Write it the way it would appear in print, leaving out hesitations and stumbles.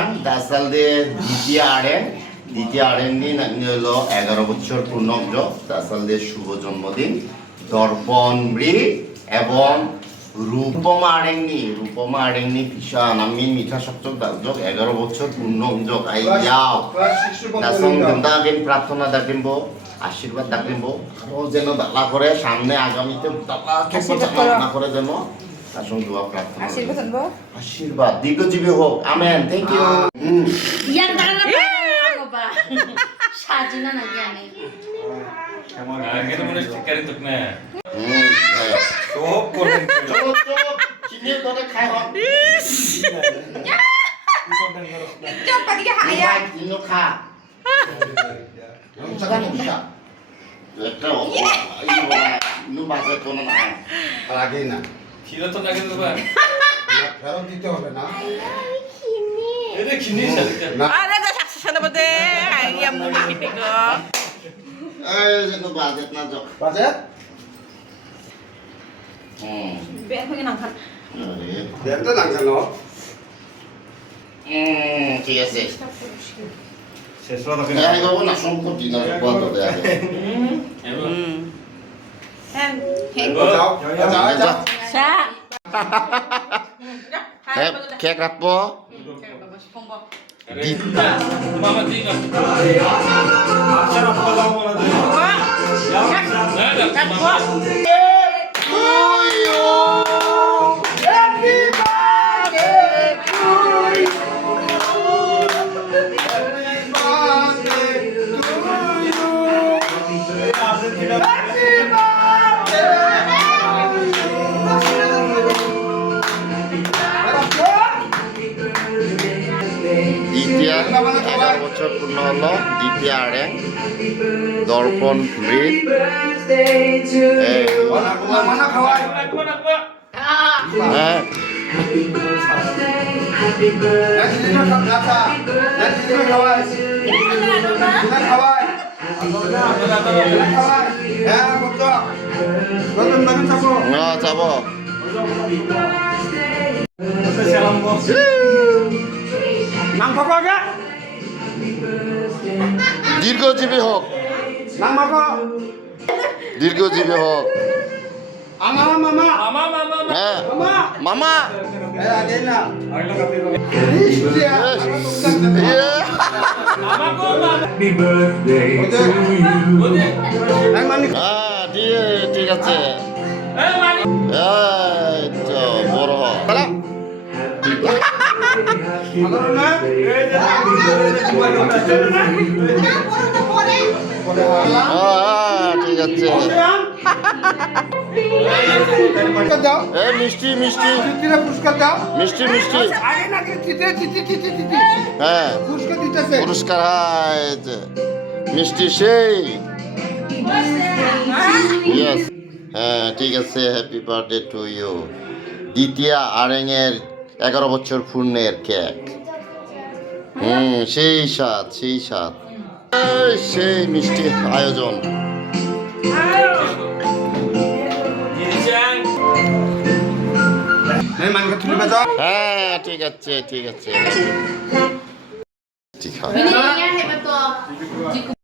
Sekarang dasal dia দ্বিতীয় আড়েন দিন হলো 11 বছর পূর্ণ হলো dasal dia শুভ জন্মদিন দর্পণ মৃ এবং রূপমা আড়েংনি পিসা নামিন মিঠা সপ্তক দাজক 11 বছর পূর্ণ হজক আইয়াও দাসং গন্দাগেন প্রার্থনা দাকিনব আশীর্বাদ দাকিনব আরো যেন দালা করে সামনে আগামীতে দালা না করে যেন দাসং দোয়া প্রার্থনা আশীর্বাদ দীর্ঘজীবী হোক amen thank you yang dalam apa সাজিনা নাকি আমি kita mulai stiker itu na. চোপ করবেন চোপ চিনি করে খাই হোক Coba pakai haya. চিনি খা jangan bisa একটা নু বাজে কোন না lagi না Kira tuh lagi tuh bang. ফেরত দিতে হবে না Ini kini saja. Ada gak saksi sana bade? Ayam mungkin itu. যেন বাজেট না যোগ বাজেট Biar pengen angkat. দেখতে লাগছে না ঠিক আছে Sesuatu tapi. Ya, ibu nak songkok di nasi batu deh. যাও যাও যাও Sa. Kek rapo? Mama tinggal. Asal apa kamu mau nanti? Nggak ada. দ্বিতীয় 11 বছর পূর্ণ হলো দ্বিতীয় আড়ে দর্পণ মৃত মানা খাওয়াই হ্যাঁ নাচিনা সব নাচা নাচিনা খাওয়াই খাওয়াই খাওয়াই হ্যাঁ কত কত নাম চাবো যাব নাম পাবো আগে দীর্ঘজীবী হোক নাম পাবো দীর্ঘজীবী হোক আমা মামা হ্যাঁ মামা মামা eh ada na Happy birthday to you. nang mani হ্যাঁ ঠিক আছে Eh mani. এই তো বড় হ সালাম halo na ঠিক আছে দাও এই মিষ্টি চিঠিরা পুরস্কার দাও মিষ্টি আগে না চিঠি হ্যাঁ পুরস্কার দিতেছে পুরস্কার আছে মিষ্টি সেই ইয়েস হ্যাঁ ঠিক আছে হ্যাপি বার্থডে টু ইউ দ্বিতীয় আড়েঙের 11 বছর পূর্ণের কেক সেই স্বাদ সেই মিষ্টি আয়োজন এই মানকে তুমি বাজাও হ্যাঁ ঠিক আছে ঠিক আছে Ini yang hebat tuh.